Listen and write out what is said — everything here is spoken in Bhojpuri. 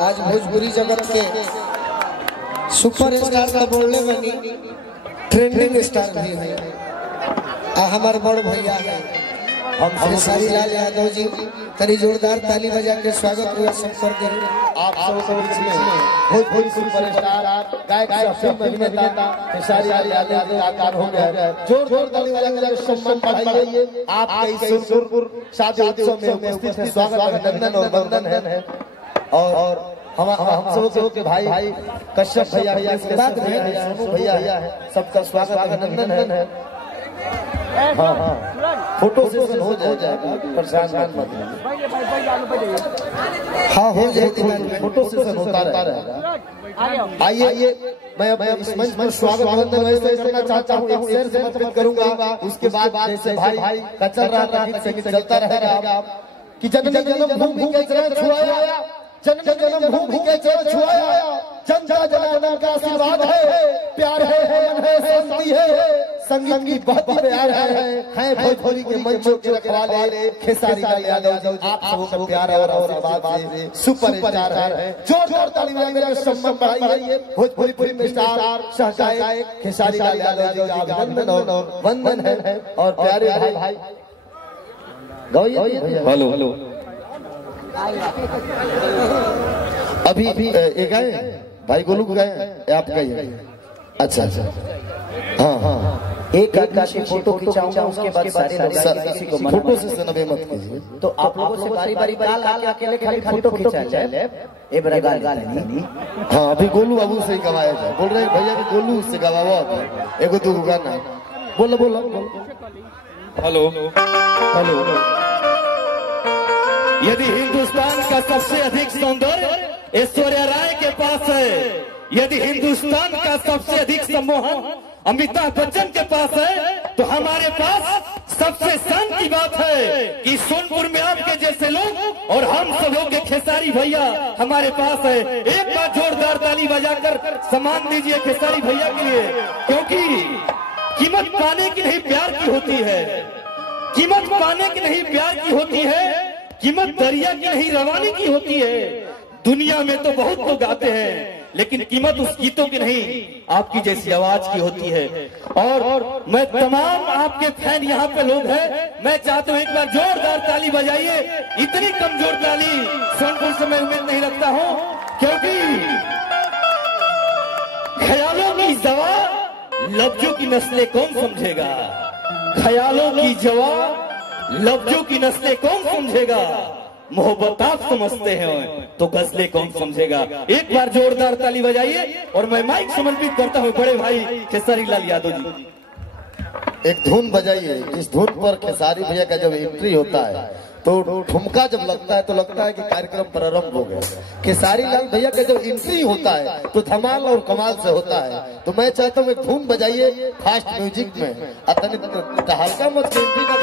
आज भोजपुरी जगत के सुपर स्टार का बोलने बनी ट्रेंडिंग स्टार भी है। हमारे बड़ भैया है हम खेसारी लाल यादव जी, तरी जोरदार ताली बजा के स्वागत हुआ सब कर दे। आप सब बीच में भोजपुरी सुपरस्टार गायक फिल्म अभिनेता खेसारी लाल यादव आकार हो गया। जोर ताली बजा के सम्मान बढ़ाइए। आपके इस सुरपुर शादी उत्सव में उपस्थित है, स्वागत अभिनंदन और वंदन है। और हम सब के भाई कश्यप भैया सोनू भैया है, सबका स्वागत अभिनंदन है। हाँ फोटो सेशन हो जाएगा, परेशान मत होइए। हाँ हो जाएगी, फोटो सेशन होता रहेगा। आइए मैं इस मंच पर स्वागत करना चाहता हूँ। एक शेर समर्पित करूंगा, उसके बाद जैसे भाई का चल रहा था गीत संगीत चलता रहेगा कि जननी जन्मभूमि के चरण छुआया, जननी जन्मभूमि के चरण छुआया, जनता जनार्दन का आशीर्वाद है, प्यार है मन है शांति है, संगीत की बहुत ही प्यार है भोजपुरी के मंचों के रखवाले खेसारी लाल यादव। आप सबको प्यार और आशीर्वाद से सुपर स्टार है। जोरदार ताली बजाकर सम्मान बढ़ाइए। भोजपुरी फिल्म स्टार सहगायक खेसारी लाल यादव जी का अभिनंदन और वंदन है। और प्यारे भाई गवाइए। हेलो अभी एक गए भाई गोलू को गए, आप गए? अच्छा हाँ एक की फोटो खिंचाऊंगा, उसके बाद सारे किसी को फोटो से सनबे मत कीजिए। तो आप लोगों से बारी काल अकेले खाली फोटो खिंचा जाए। ए बड़ा गाल नहीं। हाँ अभी गोलू बाबू से गवाया जाए। बोल रहे भैया कि गोलू से गवावा एगो दो गाना बोलो। हेलो यदि हिंदुस्तान का सबसे अधिक सौंदर्य ऐश्वर्या राय के पास है, यदि हिंदुस्तान का सबसे अधिक सम्मोहन अमिताभ बच्चन के पास है, तो हमारे पास सबसे शान की बात है कि सोनपुर में आपके जैसे लोग और हम सब लोग के खेसारी भैया हमारे पास है। एक बार जोरदार ताली बजाकर सम्मान दीजिए खेसारी भैया के लिए, क्योंकि कीमत पाने की नहीं प्यार की होती है, कीमत पाने की नहीं प्यार की होती है, कीमत दरिया की नहीं रवानी की होती है। दुनिया में तो बहुत लोग आते हैं, लेकिन कीमत उस गीतों की नहीं आपकी जैसी आवाज की होती है। और मैं तमाम आपके फैन यहाँ पे लोग हैं, मैं चाहता हूँ एक बार जोरदार ताली बजाइए। इतनी कमजोर ताली सोनपुर से मैं उम्मीद नहीं रखता हूँ, क्योंकि ख्यालों की जवा लफ्जों की नस्लें कौन समझेगा, ख्यालों की जवा लफ्जों की नस्लें कौन समझेगा, मोहब्बत आप समझते हैं तो गजलें कौन समझेगा। एक बार जोरदार ताली बजाइए और मैं माइक समर्पित करता हूं बड़े भाई खेसारी लाल यादव जी। एक धुन बजाइए। इस धुन पर खेसारी भैया का जब एंट्री होता है तो ठुमका जब लगता है तो लगता है कि कार्यक्रम प्रारंभ हो गया। खेसारी लाल भैया का जब एंट्री होता है तो धमाल और कमाल से होता है। तो मैं चाहता हूँ एक धुन बजाइए फास्ट म्यूजिक में, हल्का मत एंट्री का